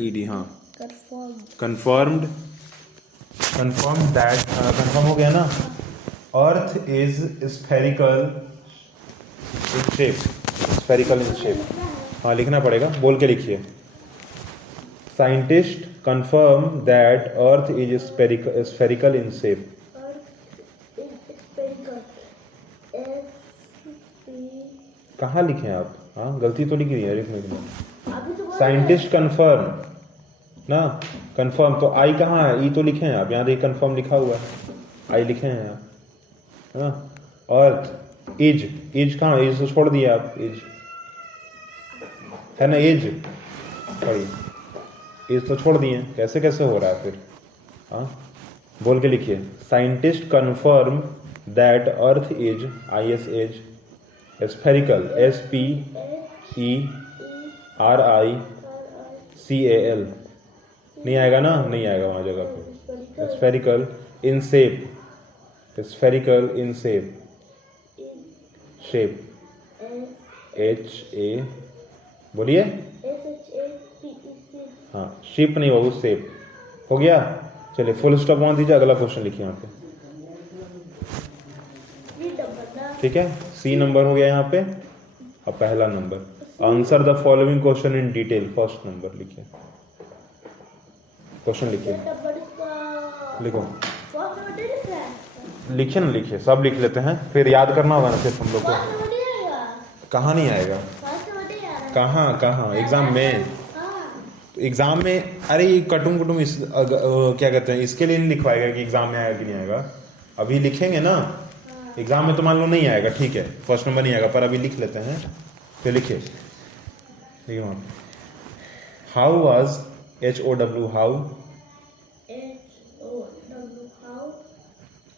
ED, हाँ, confirm that, confirm हो गया ना। अर्थ is spherical in shape, spherical in shape, हाँ लिखना पड़ेगा, बोल के लिखिए। Scientist confirm that earth is spherical in shape. कहाँ लिखे आप? हाँ गलती तो लिखी है लिखने में। साइंटिस्ट कंफर्म ना, कंफर्म तो आई कहाँ है? ई तो लिखे हैं आप, यहाँ देखिए कंफर्म लिखा हुआ है, आई लिखे हैं यहाँ, है ना। अर्थ इज कहाँ? इज तो छोड़ दिया आप, इज है ना, इज पढ़िए, इज तो छोड़ दिए, कैसे कैसे हो रहा है फिर? हाँ बोल के लिखिए। Scientist confirm that earth is, I S as, spherical, SPERICAL, नहीं आएगा ना, नहीं आएगा वहाँ जगह पे। Spherical in shape, spherical in shape, shape HA, बोलिए। हाँ शिप नहीं बाबू, शेप हो गया। चलिए फुल स्टॉप वहाँ दीजिए, अगला क्वेश्चन लिखिए यहाँ पे, ठीक है। C नंबर हो गया यहाँ पे। अब पहला number, answer the following question in detail, first number लिखिए, क्वेश्चन लिखिए, लिखो, लिखिए ना, लिखिए, सब लिख लेते हैं, फिर याद करना होगा ना सिर्फ हम लोग को। कहाँ नहीं आएगा? कहाँ कहाँ एग्जाम में? एग्जाम में अरे ये कटुम कुटुम इस क्या कहते हैं, इसके लिए नहीं लिखवाएगा कि एग्जाम में आएगा कि नहीं आएगा, अभी लिखेंगे ना। एग्जाम में तो मान लो नहीं आएगा, ठीक है, फर्स्ट नंबर नहीं आएगा, पर अभी लिख लेते हैं, फिर लिखिए। How was, HOW, how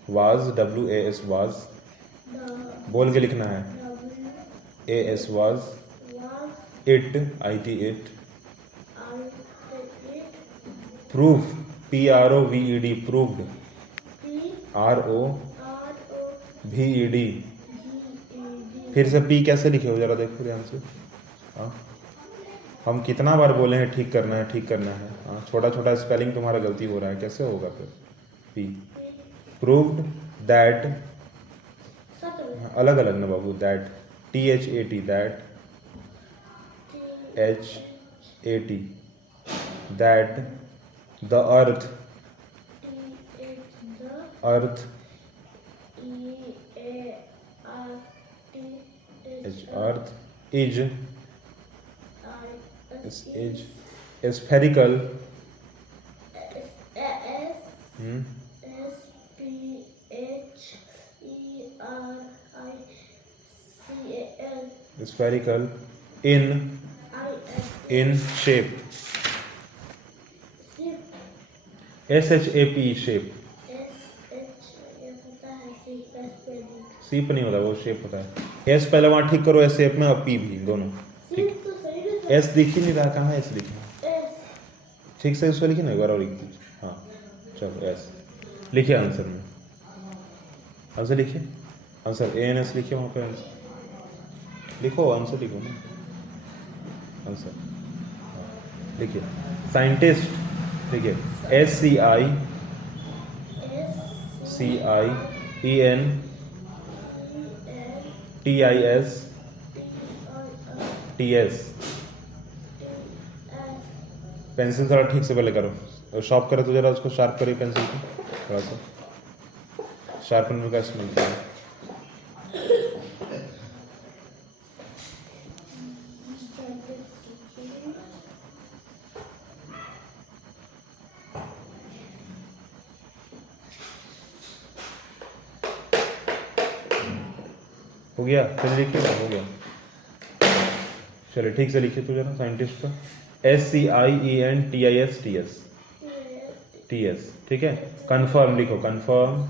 was, WAS was, बोल के लिखना है, AS was, IT, it, proof, PROVED, proved, ROVED, फिर से P कैसे लिखे हो जरा देखो ध्यान से। हाँ हम कितना बार बोले हैं ठीक करना है, ठीक करना है। हाँ छोटा छोटा स्पेलिंग तुम्हारा गलती हो रहा है, कैसे होगा फिर? P, प्रूव्ड दैट, अलग अलग ना बाबू, that, THAT, that, HAT, that the earth, earth, earth is spherical, spherical in shape, SHAP, shape, सीप नहीं होता वो, शेप होता है। S पहले वहाँ ठीक करो, S शेप में, और P भी, दोनों ठीक। S दिख ही नहीं रहा, कहाँ S लिखना, ठीक से उसको लिखिए ना, एक बार और लिख दीजिए। हाँ चलो S लिखिए, आंसर में, आंसर लिखिए, आंसर ANS लिखिए वहाँ पे, आंसर लिखो, आंसर लिखो ना, आंसर लिखिए। साइंटिस्ट लिखिए, SCIENTISTS, पेंसिल थोड़ा ठीक से पहले करो, शॉर्प करे तो जरा उसको शार्प करिए, पेंसिल को थोड़ा सा शार्पन का मिलता है। हो गया, चलिए लिखिए, हो गया, चलिए ठीक से लिखिए तो जरा साइंटिस्ट का, SCIENTISTS, ठीक है। कंफर्म लिखो, confirm,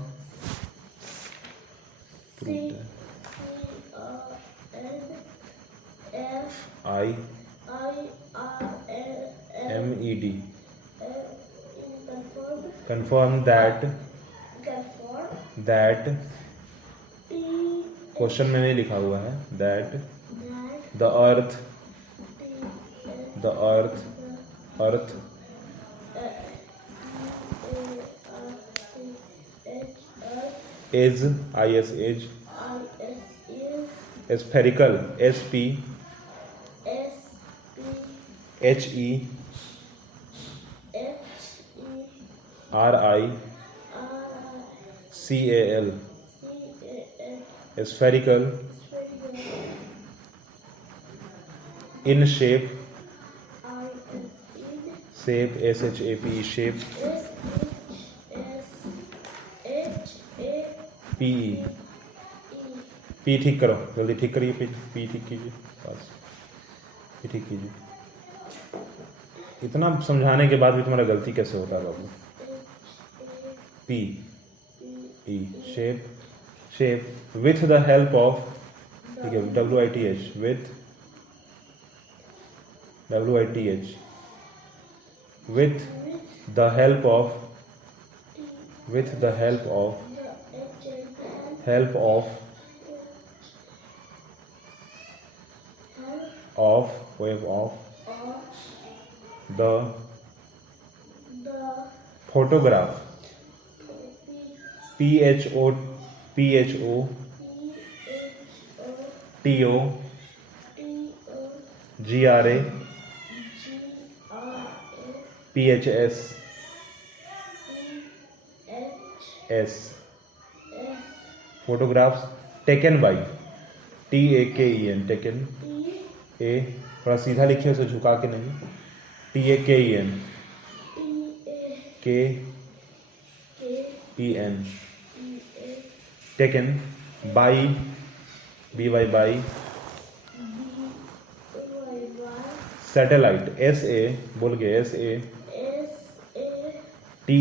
IMED, confirm that, question में नहीं लिखा हुआ है, that the earth earth, as, I S as, spherical, S P H E R I C A L, spherical, in shape, shape S H A P, shape, P E, P ठीक करो जल्दी, ठीक करिए, पी ठीक कीजिए, बस P ठीक कीजिए। इतना समझाने के बाद भी तुम्हारा गलती कैसे होता है बाबू? P E, shape, shape with the help of, ठीक है, W I T H, with, W I T H, with the help of, with the help of, help of, of, wave of, the photograph, P H O T O G R A P H S S, photographs taken by, T A K E N, taken, ए थोड़ा सीधा लिखिए उसे झुका के नहीं, T A K E N, K E N, taken by, B Y by, satellite, S A बोल गए, S A T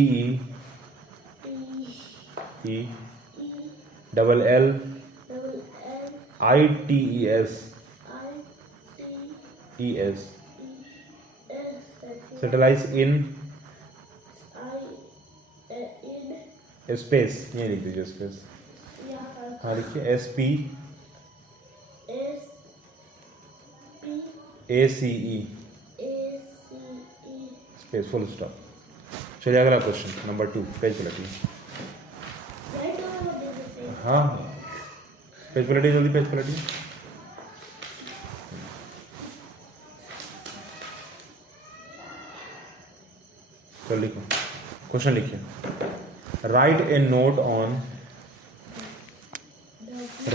E double L I T E S E S, satellite in space, ये लिख दीजिए space, हाँ लिखिए, S P A C E space, full stop. चलिए अगला question number 2, page पलटिए, हाँ पेज पलटिए जल्दी, पेज पलटिए, चल लिखो, क्वेश्चन लिखिए, write a note on,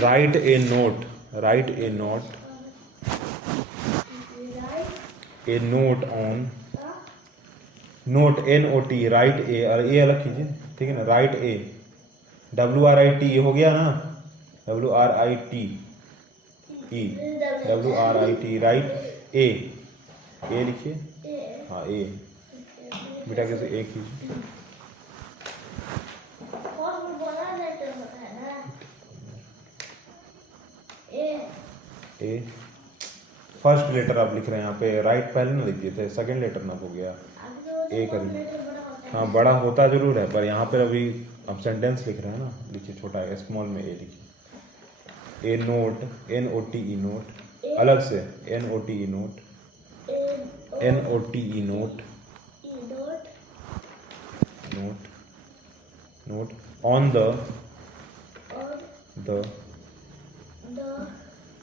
write a note, write a note, a note on, note N O T, write a, और a अलग कीजिए, ठीक है ना, write a, W R I T हो गया ना, W R I T E, W R I T, write a, a लिखिए, हाँ ए, बेटा कैसे ए कीजिए, ए फर्स्ट लेटर आप लिख रहे हैं यहाँ पे, राइट पहले ना लिख दिए थे, सेकंड लेटर ना हो गया, ए करिए, हाँ बड़ा होता जरूर है पर यहाँ पे अभी आप सेंटेंस लिख रहे हैं ना, लिखिए छोटा है, स्मॉल में ए लिखिए, a note, N O T E note, अलग से N O T E note, N O T E note, note, note on the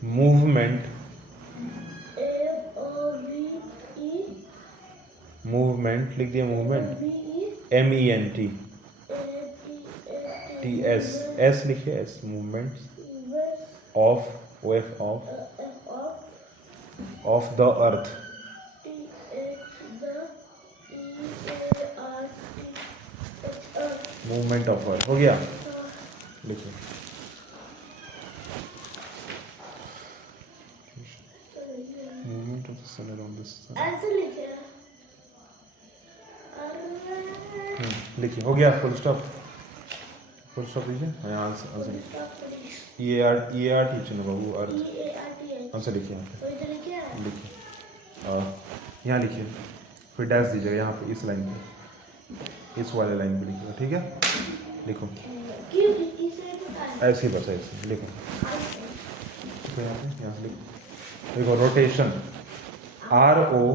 movement, movement लिख दिया, movement, M E N T T S, S लिखिए, S, movement of, wave of the earth, movement of earth, हो गया, लिखिए, movement of the sun around the sun, ऐसे लिखे, लिखिए, हो गया, फुल स्टॉप, फुल स्टॉप लीजिए, यहाँ आंसर लिखिए, ई ए आर टी चुनो बाबू, अर्थ, आंसर लिखिए, लिखिए, यहाँ लिखिए, फिर डैश दीजिएगा यहाँ पे, इस लाइन पे, इस वाले लाइन पे लिखिएगा, ठीक है, लिखो, ऐसे ही बस ऐसे लिखो, यहाँ से लिखो, देखो रोटेशन, आर ओ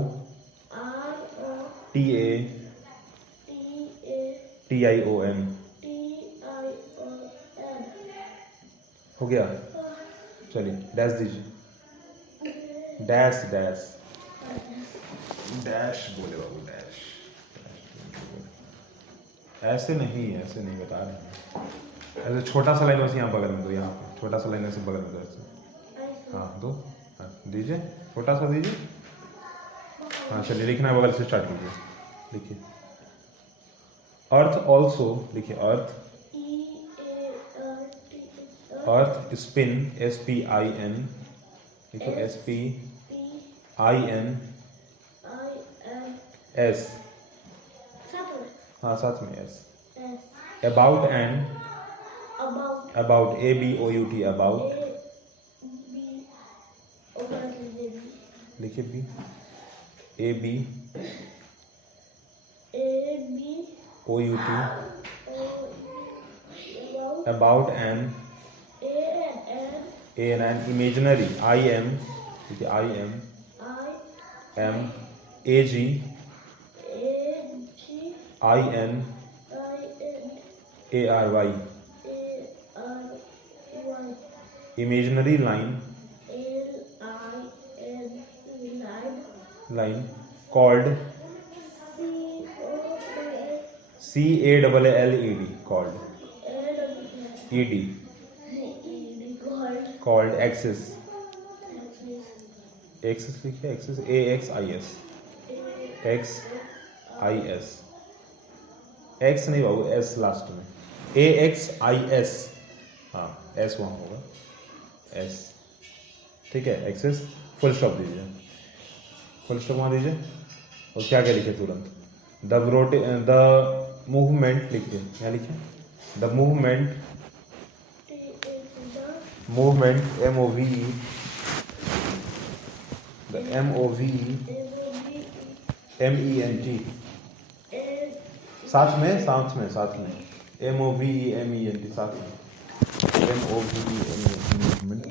TATION हो गया। चलिए डैश दीजिए, डैश डैश डैश बोले बाबू, डैश। ऐसे नहीं बता रहे हैं, ऐसे छोटा सा लाइन बस यहाँ बगल में दो, यहाँ पे छोटा सा लाइन ऐसे बगल में दो ऐसे। हाँ दो, हाँ दीजिए, छोटा सा दीजिए। हाँ चलिए, लिखना है बगल से स्टार्ट कीजिए, लिखिए। अर्थ ऑल्सो, लिखिए अर्थ, अर्थ स्पिन SPIN, लिखो SPIN S, हाँ साथ में S। About and, about ABOUT, about, लिखिए B, ABOUT, about and AN, imaginary IM, ठीक है IM AG IN ARY, imaginary line, line called CALLED, called ED, called axis, axis लिखिए, axis AXIS, XIS, X नहीं बाबू, S last में, AXIS, हाँ S वहाँ होगा, S, ठीक है। एक्सेस, फुल स्टॉप दीजिए, फुल स्टॉप वहाँ दीजिए। और क्या क्या लिखे तुरंत, द मूवमेंट लिखिए, क्या लिखिए, the movement, movement MOVE, the MOVE MENT, साथ में MOVE MENT, साथ में MOVE MENT,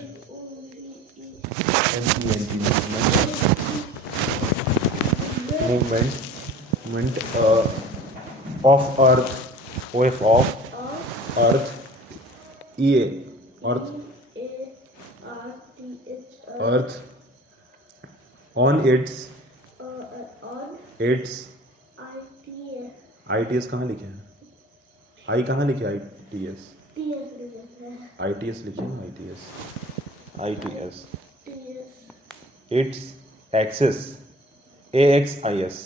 movement of earth, OF of earth, EA earth, earth on its ITS कहाँ लिखे हैं, I कहाँ लिखे, ITS लिखे हैं, ITS its axis AXIS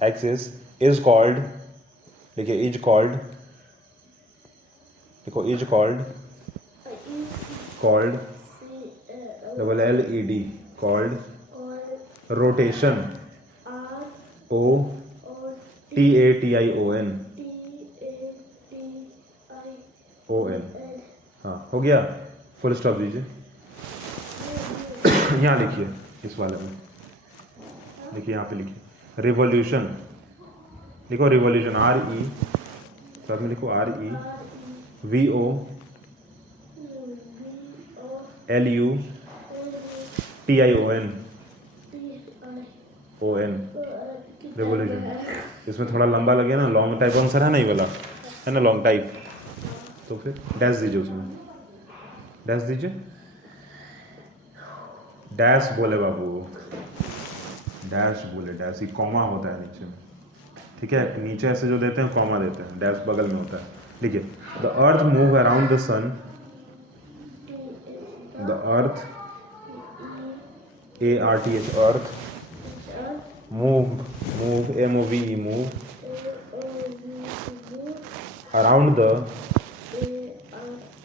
axis is called, देखिए is called, देखो is called LED, called rotation, OTATION, हाँ हो गया, फुल स्टॉप दीजिए। यहाँ लिखिए, इस वाले में लिखिए, यहाँ पे लिखिए रिवॉल्यूशन, लिखो रिवॉल्यूशन, RE, साथ में लिखो RE VOLUTION रिवॉल्यूशन। इसमें थोड़ा लंबा लगे ना, लॉन्ग टाइप आंसर है ना, ये वाला है ना लॉन्ग टाइप, तो फिर डैश दीजिए, उसमें डैश दीजिए, डैश बोले बाबू, डैश बोले, डैश ही कॉमा होता है नीचे में, ठीक है। नीचे ऐसे जो देते हैं कॉमा देते हैं, डैश बगल में होता है। लिखिए the earth move around the sun, the earth ARTH earth, move MOVE move around the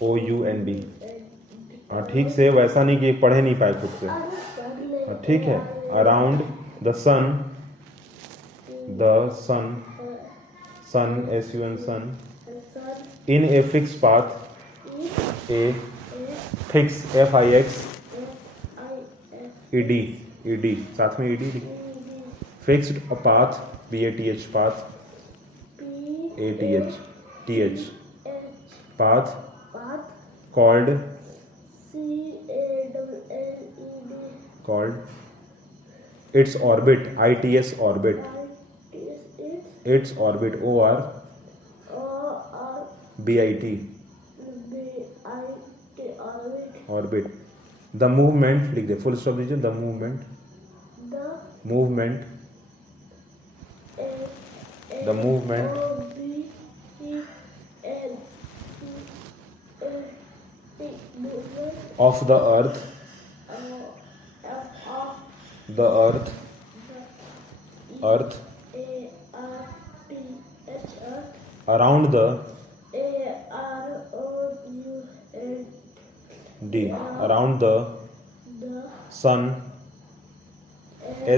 OUND, हाँ ठीक से, वैसा नहीं कि पढ़े नहीं पाए खुद से, हाँ ठीक है। Around the sun, SUN sun, in a fix path, a fix FIX ED, साथ में ED, fixed path PATH, path ATH, path called its orbit, its orbit, its orbit, orbit, orbit. The movement, लिख दे, full stop दीजिए, the movement, the movement of the earth, around the around the sun,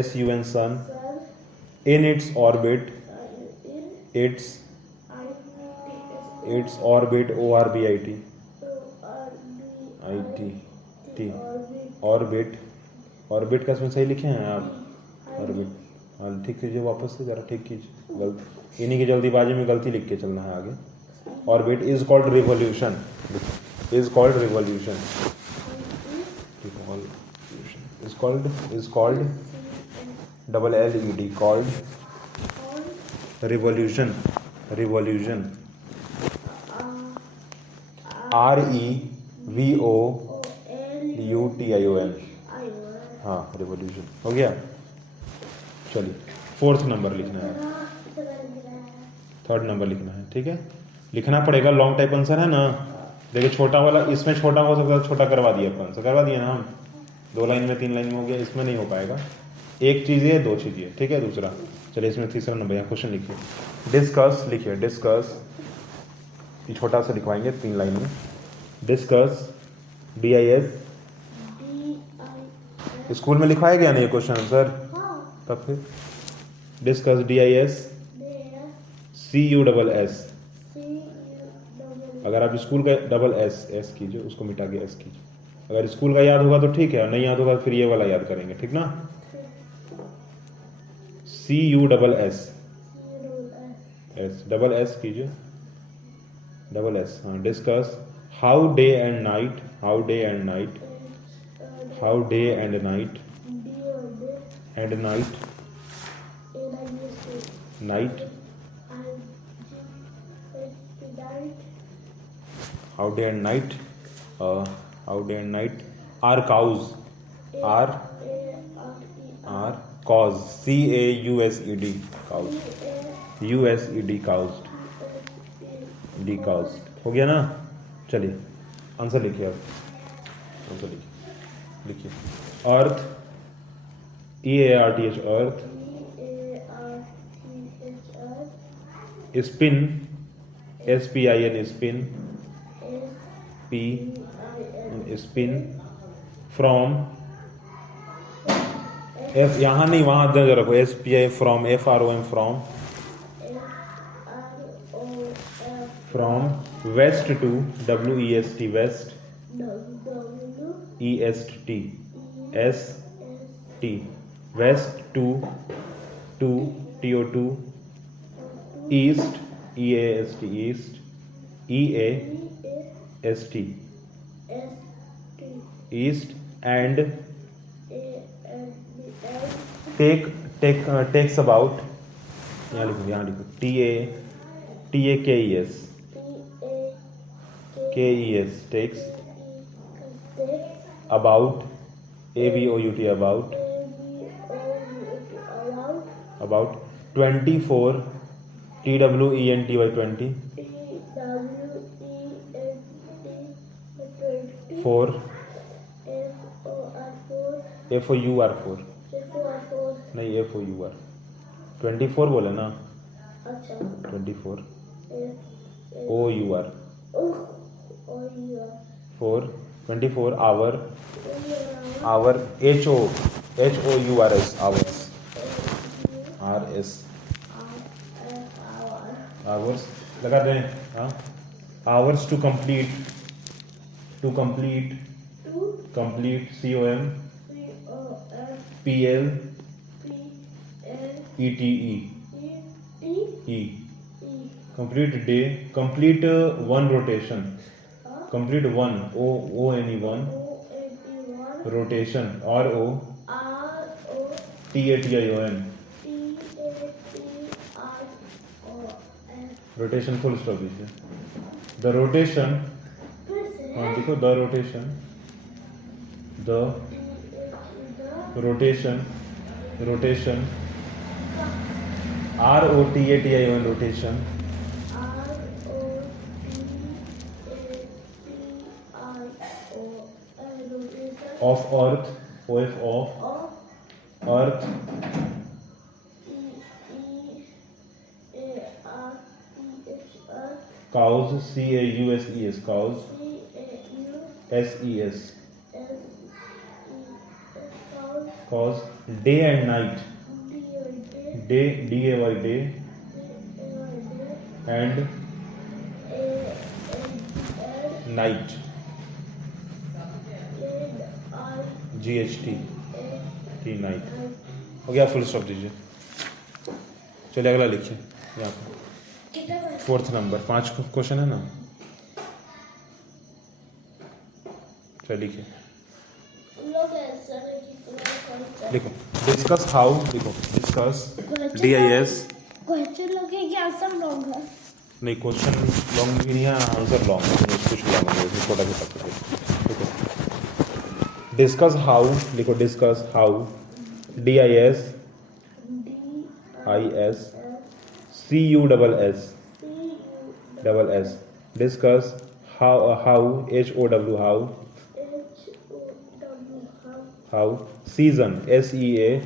sun, sun, in its orbit, its orbit, orbit, orbit, orbit का इसमें सही लिखे हैं आप, orbit, हाँ ठीक कीजिए, वापस से ज़रा ठीक कीजिए, गलत इन्हीं की जल्दीबाजी में गलती लिख के चलना है आगे. Orbit is called revolution, is called revolution, is called double LED, called revolution, revolution, REVOLUTION, हाँ रिवॉल्यूशन हो गया. चलिए 4th नंबर लिखना है, 3rd नंबर लिखना है, ठीक है, लिखना पड़ेगा, लॉन्ग टाइप आंसर है ना. देखिए छोटा वाला, इसमें छोटा हो सकता है, छोटा करवा दिया अपन, तो करवा दिया ना हम, 2 लाइन में 3 लाइन में हो गया, इसमें नहीं हो पाएगा, एक चीज़ ये 2 चीज़ ये, ठीक है. दूसरा चलिए इसमें तीसरा नंबर यहाँ क्वेश्चन लिखिए, डिस्कस लिखिए, डिस्कस, ये छोटा सा लिखवाएंगे 3 लाइन में, डिस्कस, DIS, स्कूल में लिखवाया गया नहीं ये क्वेश्चन आंसर, तब फिर डिस्कस, DIS, CUSS, अगर आप स्कूल का डबल एस कीजिए, उसको मिटा के एस कीजिए, अगर स्कूल का याद होगा तो ठीक है, नहीं याद होगा फिर ये वाला याद करेंगे, ठीक ना. CUSS, डबल एस कीजिए, डबल एस, हाँ. Discuss how day and night, how day and night, how day and night, night, how day and night, are cows, are cause, CAUSED, cows, USED, cows, D cows, हो गया ना. चलिए answer लिखिए, आप answer लिखिए, अर्थ, EARTH, earth, spin, SPIN, spin, P, spin, from, F, यहाँ नहीं वहाँ दे रखो, SPI, from, FROM, from west to WEST, west, EST, ST, west to TO2, east, EAST, east, EAST, east, and takes about, यहाँ लिखो TAKES, takes about, ABOUT, about 24, TWENTY, 20, 4, FOUR, नहीं FOUR, 24 बोले ना, 24, OUR, 4, 24 hour, HOURS, hours, RS, hours लगा दें, हाँ, hours to complete, COM, PL, ETE, complete day, complete one rotation, complete one, ONE, one rotation, RO, TATION TATION rotation full stop दीजिए the rotation हाँ देखो the rotation rotation ROTATION rotation of earth of earth cows CAUSES cows SES cause day and night day DAY day and night GHT T night हो गया full stop दीजिए चलिए अगला लिखिए यहाँ पे 4th नंबर 5 क्वेश्चन है ना चलिए लिखिए लिखो डिस्कस हाउ लिखो डिस्कस DIS क्वेश्चन लॉन्ग है कि आंसर लॉन्ग है नहीं क्वेश्चन लॉन्ग भी नहीं है आंसर लॉन्ग है कुछ लॉन्ग है छोटा छोटा लिखो डिस्कस हाउ लिखो discuss how DIS CUSS discuss how how season SEA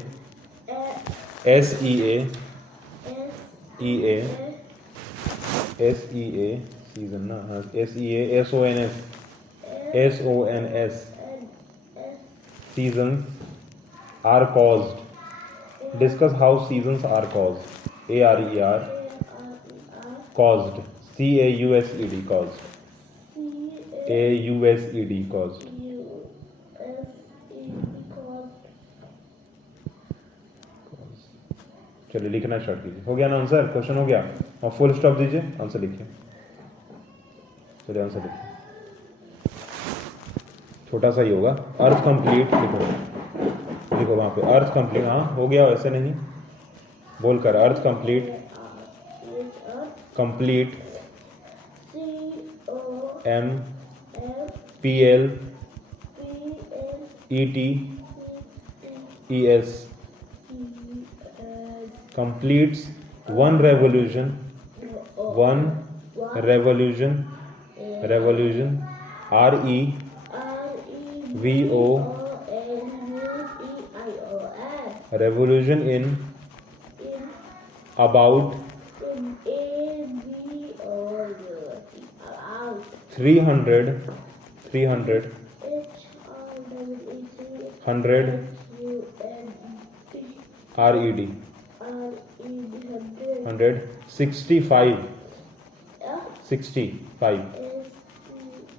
season ना हाँ SONS seasons are caused discuss how seasons are caused ARER caused CAUSED caused AUSED caused चलिए लिखना स्टार्ट कीजिए हो गया ना आंसर क्वेश्चन हो गया और फुल स्टॉप दीजिए आंसर लिखिए चलिए आंसर लिखिए छोटा सा ही होगा अर्थ कंप्लीट लिखो वहां पे अर्थ कंप्लीट हाँ हो गया वैसे नहीं बोलकर अर्थ complete MPLETES completes one revolution REVOLUTION revolution in about 300 100 RED 165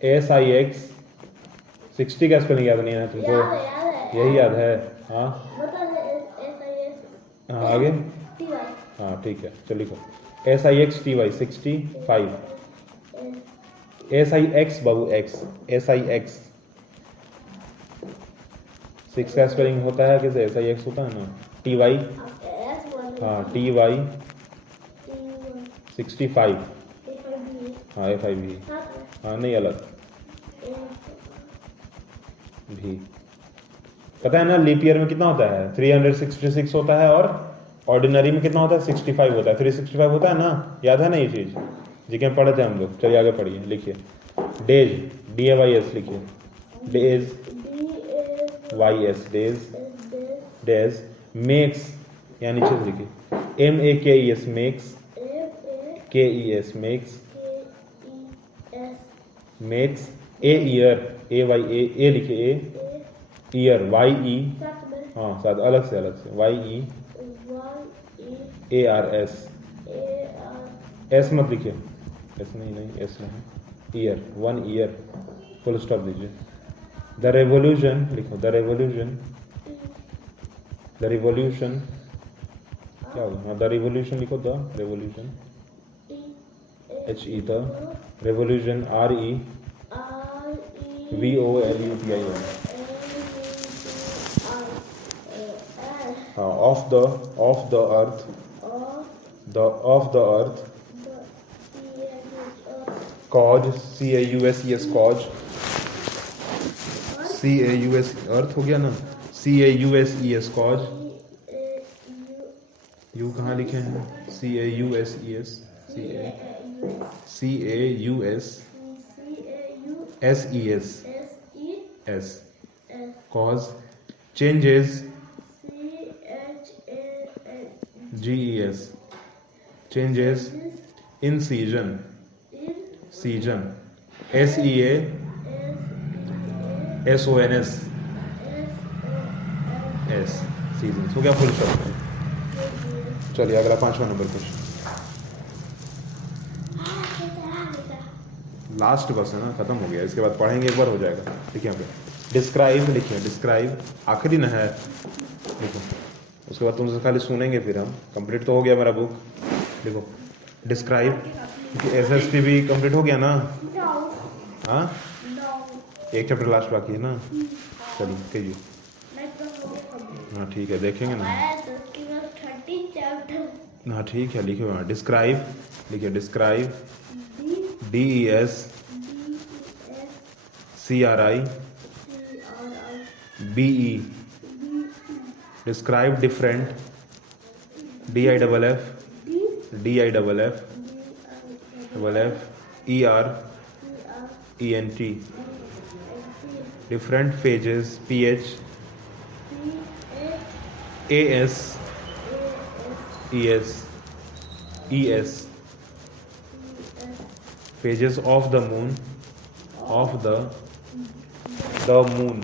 SIX 60 का स्पेलिंग याद नहीं है तुमको यही याद है हाँ हाँ आगे हाँ ठीक है चलो लिखो SIXTY 65 SIX बाबू X SIX 6 का स्पेलिंग होता है कैसे SIX होता है ना TY हाँ TY 65 हाँ FIV हाँ नहीं अलग भी पता है ना लीप ईयर में कितना होता है 366 होता है और ऑर्डिनरी में कितना होता है 65 होता है 365 होता है ना याद है ना ये चीज़ जी के पढ़े थे हम लोग चलिए आगे पढ़िए लिखिए डेज DAYS लिखिए डेज YS डेज मेक्स यानी नीचे से लिखिए MAKES makes KES makes A year AYA लिखिए ईयर YE हाँ साथ अलग से YE ARS S मत लिखिए S नहीं S नहीं ईयर 1 ईयर फुल स्टॉप दीजिए द रेवोल्यूशन लिखो द रेवोल्यूशन क्या होगा हाँ द रेवोल्यूशन लिखो the revolution HE the revolution RE VOLUTION हाँ, of the earth, of the of the earth, the earth, cause, CAUSES cause, CAUS अर्थ हो गया ना, CAUSES कॉज, यू कहाँ लिखे हैं, CAUSES, CAUSES cause, changes, GES changes in season, SEASONS, seasons हो गया full stop. चलिए अगला 5वां नंबर क्वेश्चन, लास्ट बस है ना, खत्म हो गया, इसके बाद पढ़ेंगे एक बार हो जाएगा। देखिए यहाँ पे डिस्क्राइब लिखिए, डिस्क्राइब आखिरी न है, देखो उसके बाद तुमसे खाली सुनेंगे, फिर हम कंप्लीट तो हो गया मेरा बुक। देखो डिस्क्राइब, SST भी कंप्लीट हो गया ना, हाँ एक चैप्टर लास्ट बाकी है ना, चलिए कहिए। हाँ ठीक है, देखेंगे ना, हाँ ठीक है, लिखिए वहाँ डिस्क्राइब, लिखिए describe, DES CRI BE, describe different, DIFF ERENT, different phases, PH AS ES phages of the moon, moon,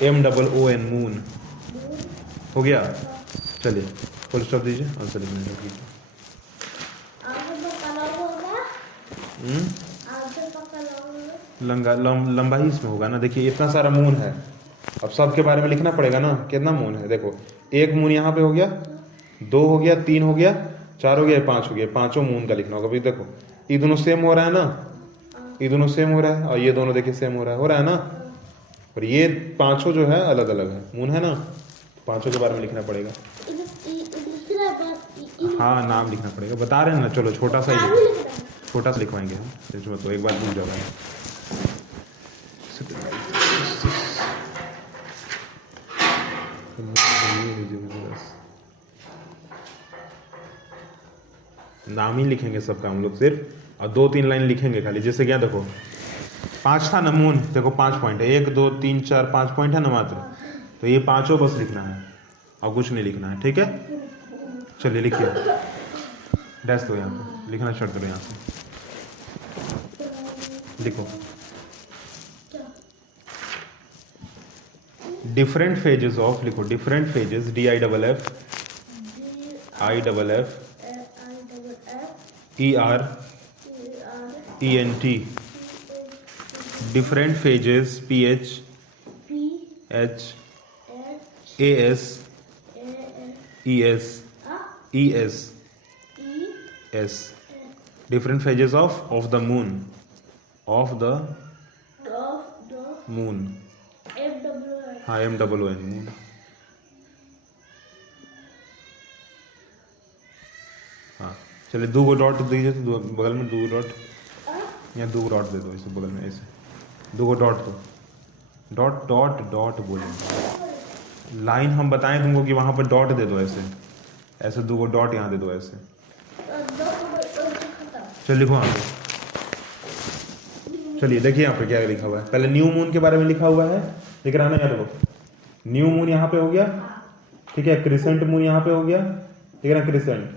MOON, moon हो गया। चलिए फुल स्टॉप दीजिए, आंसर लिखने लगी। लंबा ही इसमें होगा ना, देखिए इतना सारा मून है, अब सब के बारे में लिखना पड़ेगा ना, कितना मून है, देखो एक मून यहाँ पे हो गया, 2 हो गया, 3 हो गया, 4 हो गया, 5 हो गया, पांचों मून का लिखना होगा। भाई देखो ये दोनों सेम हो रहा है ना, ये दोनों सेम हो रहा है, और ये दोनों देखिए सेम हो रहा है ना, और ये पांचों जो है अलग अलग है, मून है ना, पांचों के बारे में लिखना पड़ेगा। हाँ नाम लिखना पड़ेगा, बता रहे हैं ना, चलो छोटा सा लिखवाएंगे हम, इसमें तो एक बार भूल जाओगे। नाम ही लिखेंगे सबका हम लोग सिर्फ, और 2-3 लाइन लिखेंगे खाली, जैसे क्या देखो 5 था ना मून, देखो 5 पॉइंट है, 1 2 3 4 5 पॉइंट है ना मात्र, तो ये पांचों बस लिखना है और कुछ नहीं लिखना है, ठीक है। चलिए लिखिए, डैश दो यहाँ पे, लिखना स्टार्ट करो यहाँ से, लिखो डिफरेंट फेजेस ऑफ, लिखो different phases, DIFF ERENT, different phases, PH AS ES, different phases of the moon, हाँ MOON, मून। हाँ चलिए 2 डॉट दीजिए, तो बगल में 2 डॉट, यहाँ 2 डॉट दे दो इसे बगल में, ऐसे 2 डॉट दो, डॉट बोलेंगे, लाइन हम बताएं तुमको कि वहाँ पर डॉट दे दो, ऐसे 2 डॉट यहाँ दे दो ऐसे। चलिए लिखो यहाँ पे, चलिए देखिए यहाँ पे क्या लिखा हुआ है, पहले न्यू मून के बारे में लिखा हुआ है, लिख रहा है ना, यहाँ देखो न्यू मून यहाँ पे हो गया, ठीक है, क्रिसेंट मून यहाँ पे हो गया, ठीक है ना, क्रिसेंट,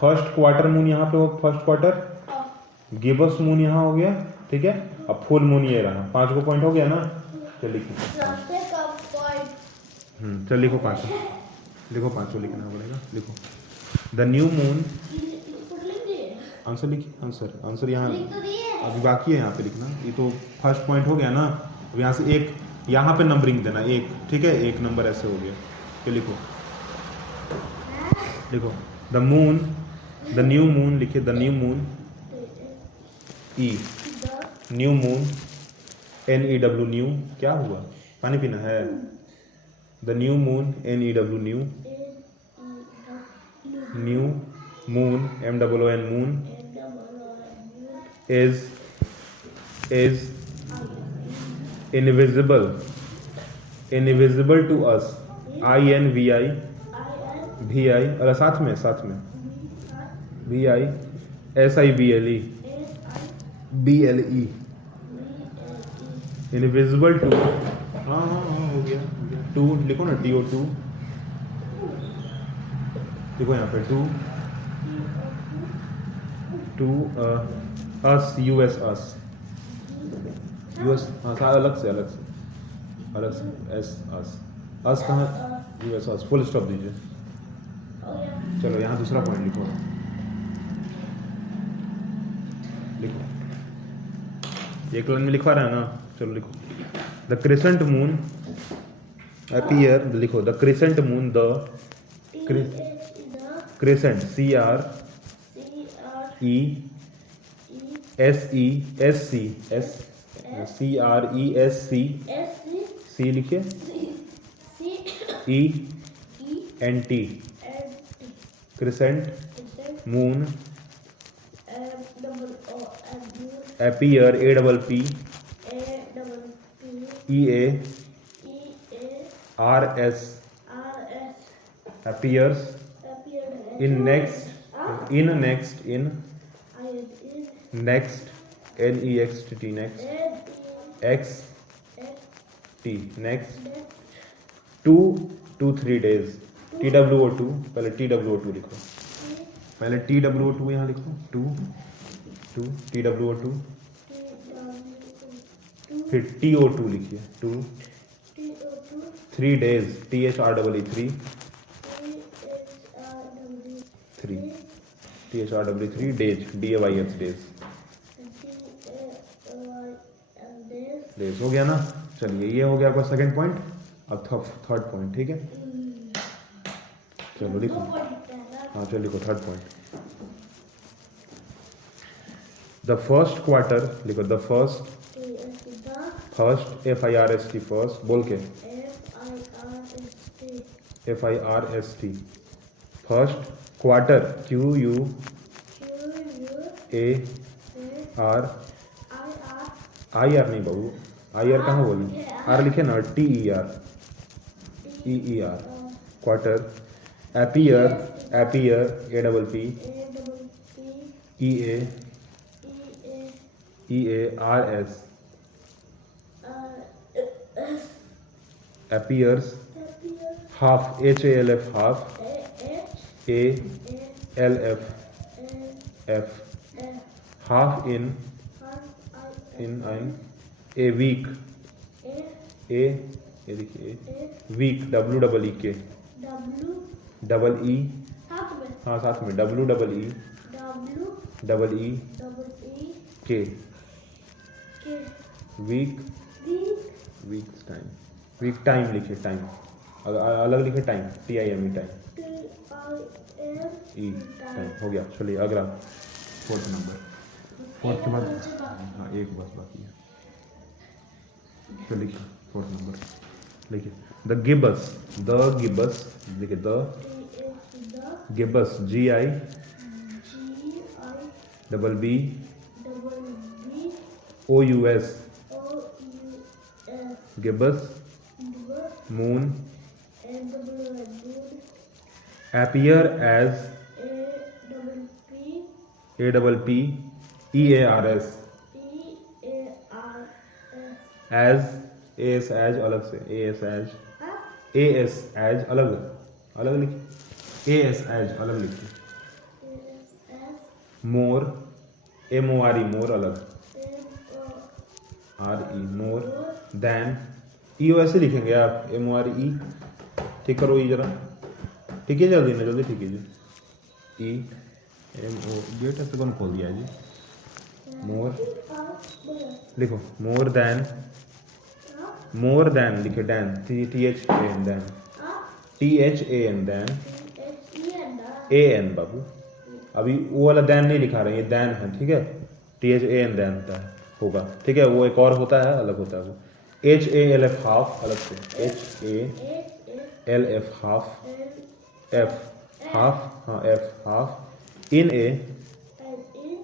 फर्स्ट क्वार्टर मून यहाँ पे हो, फर्स्ट क्वार्टर, गिबस मून यहाँ हो गया, ठीक है, अब फुल मून ये रहा, 5 को पॉइंट हो गया ना। चल लिखिए, चल लिखो 5, पांचों लिखना पड़ेगा, लिखो द न्यू मून, आंसर लिखिए, आंसर यहाँ अभी बाकी है, यहाँ पे लिखना, ये तो फर्स्ट पॉइंट हो गया ना, अब यहाँ से एक यहाँ पे नंबरिंग देना, 1, ठीक है, 1 नंबर ऐसे हो गया, तो लिखो द न्यू मून, लिखिए the new moon, new moon, NEW new, क्या हुआ, पानी पीना है, the new moon NEW new, new moon MOON moon is invisible to us INVI VI, अरे साथ में VI SIBLE BLE invisible to, हाँ हो गया टू लिखो ना TO2 देखो यहाँ पे टू अस US अस हाँ अलग से एस अस कहाँ US अस फुल स्टॉप दीजिए। चलो यहाँ दूसरा पॉइंट लिखो एक लाइन में लिखवा रहा है ना, चलो लिखो द क्रिसेंट मून अपीयर, लिखो the crescent moon the crescent CRESCENT लिखिए ENT crescent moon appear APP EARS appears in next NEXT next 2 to 3 days TWO2 पहले TWO2 लिखो, पहले TWO2 यहाँ लिखो 2 TWO2 फिर TO2 लिखिए 2 3 days THREE 3 days DAYS days हो गया ना। चलिए ये हो गया आपका सेकंड पॉइंट। अब थर्ड पॉइंट, ठीक है चलो लिखो, हाँ चलो लिखो third point. The first quarter लिखो, द फर्स्ट FIRST फर्स्ट बोल के FIRST first quarter QUAR IR नहीं बाबू, IR कहाँ बोली, R लिखे ना TER quarter appear APP EARS appears half HALF half ALF half in a week week WEEK हाँ साथ में WEEK वीक टाइम लिखिए, टाइम अलग लिखे, टाइम TIME टाइम टाइम हो गया। चलिए अगला फोर्थ नंबर, फोर्थ के बाद हाँ एक बस बाकी है, तो लिखिए फोर्थ नंबर लिखिए द गिब्बस लिखिए the gibbous GIBBOUS gibbous moon appear as APP EARS as अलग से AS अलग लिखिए अलग लिखिए more MORE more अलग RE more than EO ऐसे लिखेंगे आप MORE, ठीक करो ये जरा, ठीक है जल्दी ठीक है जी EMO गेट ऐसे कौन खोल दिया है जी, मोर लिखो मोर देन लिखे डैन THAN AN बाबू, अभी वो वाला दैन नहीं लिखा रहे, ये दैन है, ठीक है THAN दैन होगा, ठीक है वो एक और होता है अलग होता है वो HALF हाफ अलग से L F half, L F half, हाँ F half, in a, and in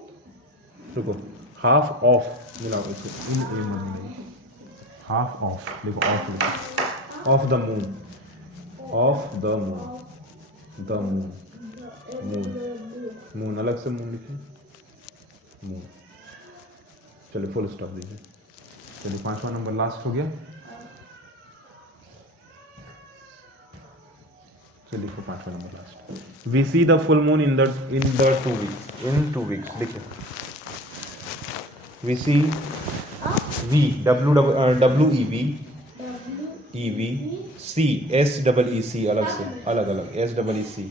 देखो हाफ ऑफ मिलाओ इसको, इन ए मतलब हाफ ऑफ, देखो ऑफ लिखो, of the moon, of the moon, the moon, moon, moon अलग से मून लिखिए, मून। चलिए फुल स्टॉप दीजिए। चलिए 5वां नंबर लास्ट हो गया। चलिए लिखो 5वां number last. We see the full moon in the 2 weeks, in 2 weeks लिखिए। We see we W E we see S double E see अलग से, अलग अलग एस डबल ई सी।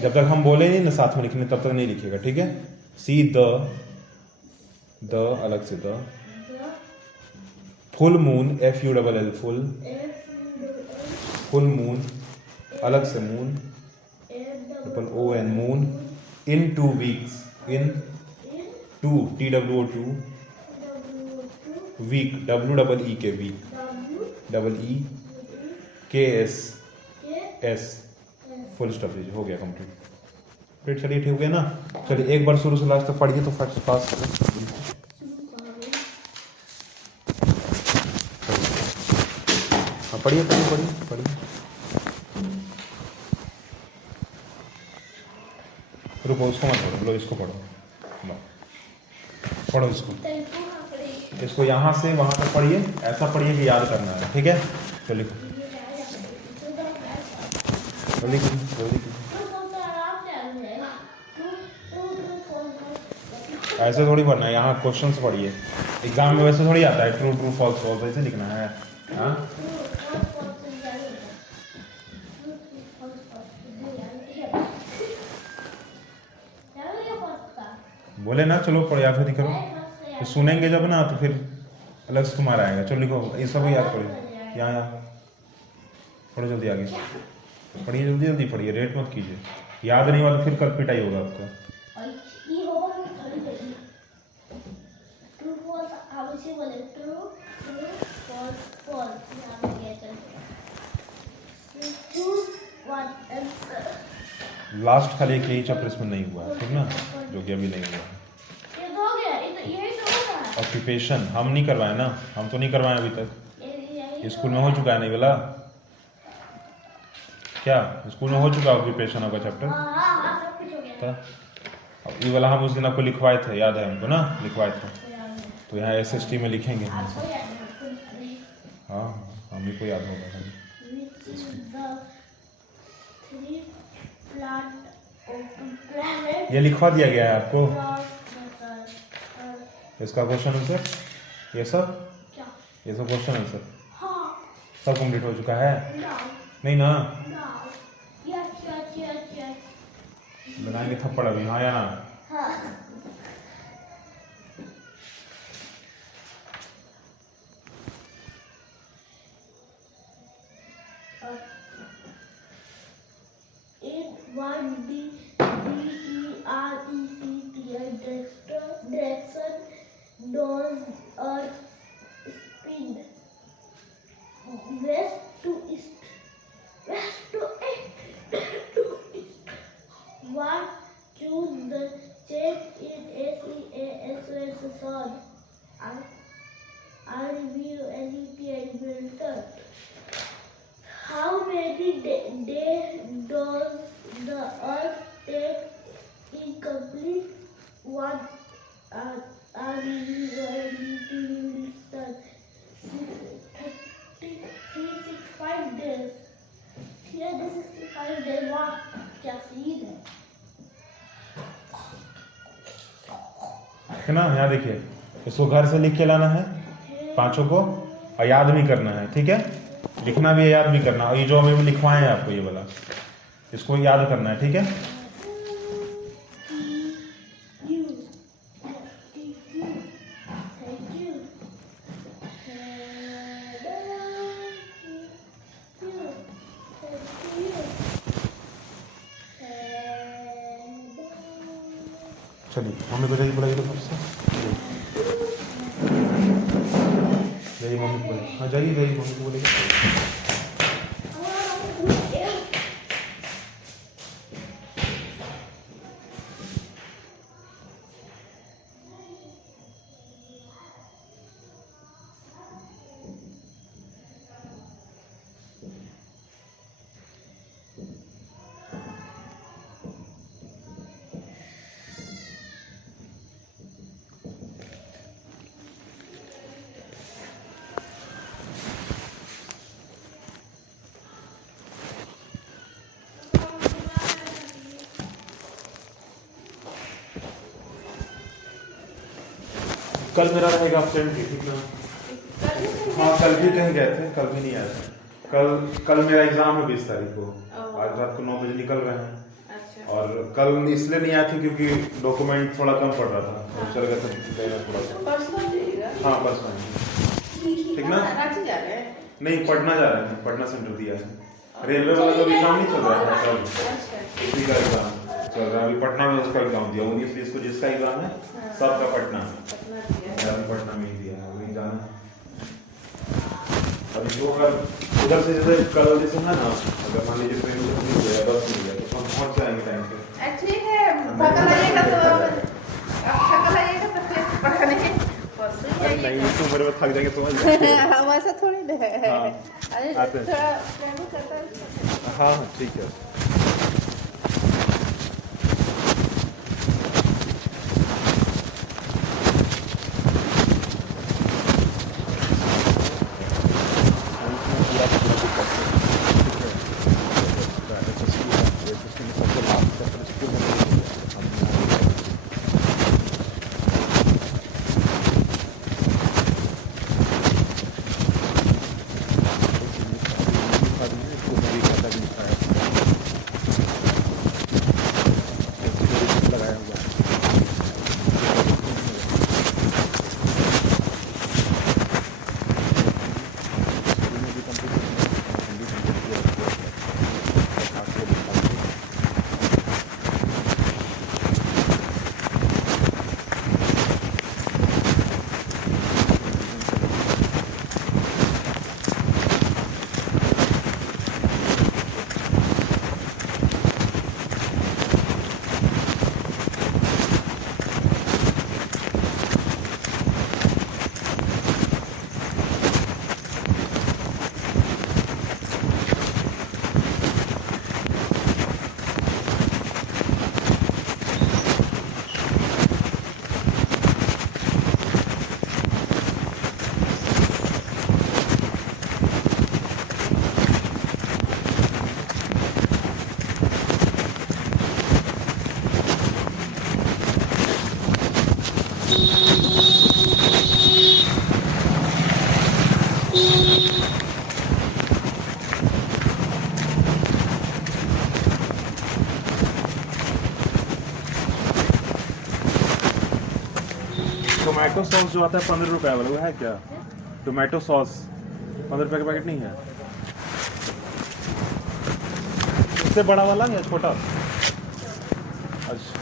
जब तक हम बोले नहीं ना साथ में लिखने तब तक नहीं लिखेगा, ठीक है। सी द अलग से the, full moon F U double L full, full moon अलग से moon, triple O N moon, in 2 weeks, in 2 T W O 2, week W double E K week, double E के एस एस, फुल स्टॉप दीजिए। हो गया complete. फिर चलिए ठीक हो गया ना। चलिए एक बार शुरू से लास्ट तक पढ़िए तो फर्स्ट पास हाँ पढ़िए पढ़िए पढ़िए पढ़िए। रुको उसको मत पढ़ो, लो इसको पढ़ो, पढ़ो इसको यहाँ से वहाँ तक पढ़िए, ऐसा पढ़िए कि याद करना है, ठीक है। तो लिखो ऐसे थोड़ी पढ़ना है, यहाँ क्वेश्चंस पढ़िए। एग्जाम में वैसे थोड़ी आता है ट्रू ट्रू फॉल्स फॉल्स, ऐसे लिखना है। हाँ बोले ना चलो पढ़ याद होती करो, तो सुनेंगे जब ना तो फिर अलग से तुम्हारा आएगा। चलो लिखो ये सब याद करो, यहाँ पढ़ो जल्दी आगे पढ़िए, जल्दी जल्दी पढ़िए, रेट मत कीजिए। याद नहीं हुआ तो फिर कल पिटाई होगा आपका। लास्ट खाली एक यही चैप्टर इसमें नहीं हुआ है, ठीक ना, जो कि अभी नहीं हुआ है। ऑक्यूपेशन हम नहीं करवाए ना, हम तो नहीं करवाए अभी तक। स्कूल में हो चुका है नहीं वाला क्या, स्कूल में हो चुका ऑक्यूपेशन आपका चैप्टर। अब ये वाला हम उस दिन आपको लिखवाए थे, याद है हमको ना, लिखवाए थे। तो यहाँ SST में लिखेंगे। हाँ हमें को याद होगा। ये लिखवा दिया गया है आपको, इसका क्वेश्चन आंसर, ये सब क्वेश्चन आंसर सब कंप्लीट हो चुका है। नहीं ना, लगाएंगे थप्पड़ अभी, हाँ या ना। Does earth spin west to east, west to east? What choose the change in ACAS sun? RVU, LEP and Milton. How many days does the earth take in complete one RVU and Milton? 365 days. 365 days. वाह क्या scene है। है ना, यहाँ देखिए, इसको घर से लिख के लाना है पांचों को, और याद भी करना है, ठीक है। लिखना भी है, याद भी करना। और ये जो हमें लिखवाए हैं आपको ये वाला, इसको याद करना है, ठीक है। चलिए मम्मी को जाइए बुलाइए तो फिर से, जाइए मम्मी को बुलाइए। हाँ जाइए मम्मी को बोलिए। कल मेरा रहेगा फ्रेंड ठीक ना। हाँ कल भी कहीं गए थे, कल भी नहीं आए थे। कल मेरा एग्जाम है 20 तारीख को। आज रात को 9 बजे निकल रहे हैं। अच्छा। और कल इसलिए नहीं आए थे क्योंकि डॉक्यूमेंट थोड़ा कम पड़ रहा था, तो चल गया था थोड़ा सा। परसों जाइएगा? हाँ परसों ठीक ना। रांची जा रहे हैं? नहीं पटना जा रहे हैं, पटना सेंटर दिया है। रेलवे वाला जो एग्जाम नहीं चल रहा है कल, उसी का एग्जाम चल रहा है अभी। पटना में उसका एग्जाम दिया 19-20 को जिसका एग्जाम है सबका पटना में, पटना में ही दिया है, वही जाना है। अभी जो अगर उधर से जैसे कल जैसे है ना, अगर मान लीजिए ट्रेन से नहीं गया, बस नहीं गया, तो हम पहुंच जाएंगे टाइम पे। ठीक है, थकल आइएगा तो फिर पढ़ने परसों नहीं जाइएगा। तो मेरे में थक जाएंगे समझ वैसा थोड़ी ना है। हाँ, अरे आते हैं। थोड़ा ट्रैवल करता है। हाँ हाँ ठीक है। टोमेटो सॉस जो आता है 15 रुपए वाला, वो है क्या? टोमेटो सॉस 15 रुपए का पैकेट नहीं है? इससे बड़ा वाला या छोटा? अच्छा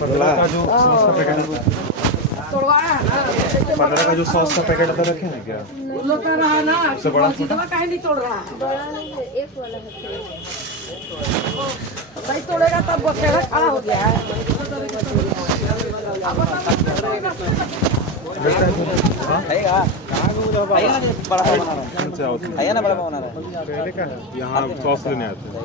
पंद्रह का जो सॉस का पैकेट है, 15 का जो सॉस का पैकेट आता रखे ना क्या? लोग का रहा ना उससे बड़ा छोटा? काहे नहीं तोड़ रहा है? बड़ा नहीं है, एक वाला है। नहीं तोड़ेगा तब बचेगा, खड़ा हो गया है। यहाँ सॉस लेने आते हैं।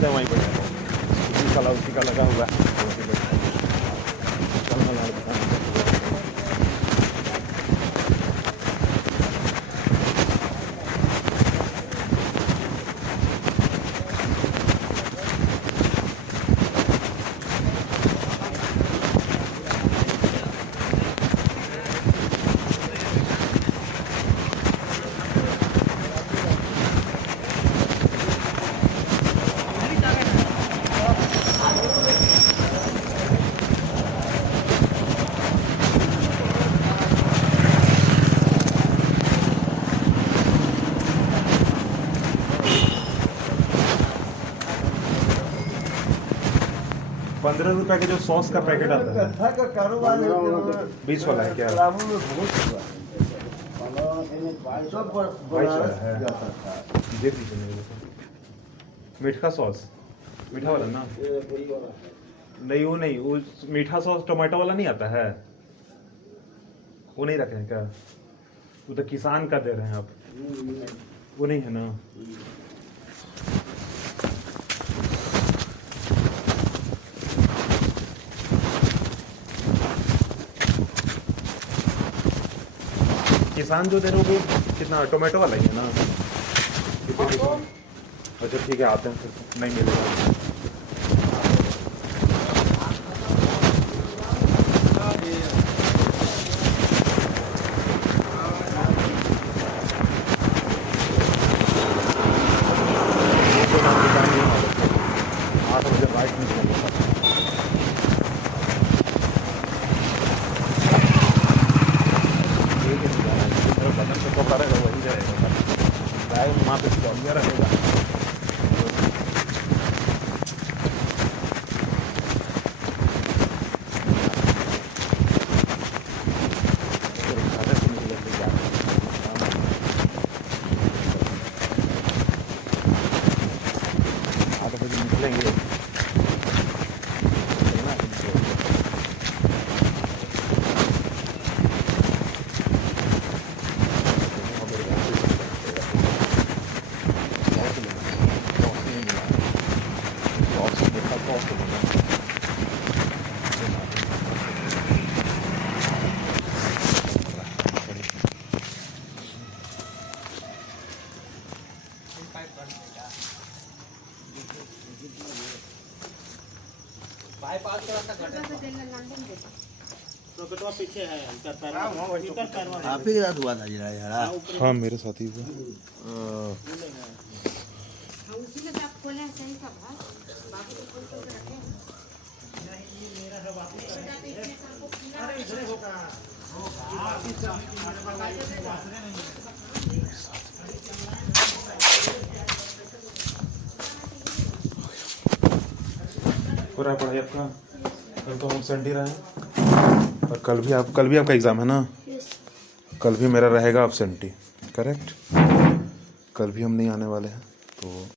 बैठते हैं वहीं पर उसी का लगा हुआ है वहीं बैठते हैं। चल मैं लाड़ बताऊं। 15 रुपए के जो सॉस का पैकेट आता है कथा का कारोबार 20 वाला है क्या? किताबों में बहुत हुआ सब बनारस है। जाता था। दे दीजिए मेरे को। मीठा सॉस मीठा वाला ना? नहीं वो नहीं, वो मीठा सॉस टोमेटो वाला नहीं आता है, वो नहीं रखे हैं क्या? वो तो किसान का दे रहे हैं आप, वो नहीं है ना? किसान जो दे रहे हो वो कितना टोमेटो वाला ही है ना? अच्छा ठीक है, आते हैं फिर, नहीं मिलेगा। वहाँ पे स्टॉलिया रहेगा। निकलेंगे आप ही के साथ हुआ था जरा यार। हाँ मेरे साथ ही हुआ। उसी में आप खोले हैं सही का भाव बाबू को खोल के रखे हैं। पूरा पढ़ाई आपका कल तो होम सेंटर रहा है और कल भी आपका एग्ज़ाम है ना? कल भी मेरा रहेगा एब्सेंटी, करेक्ट? कल भी हम नहीं आने वाले हैं तो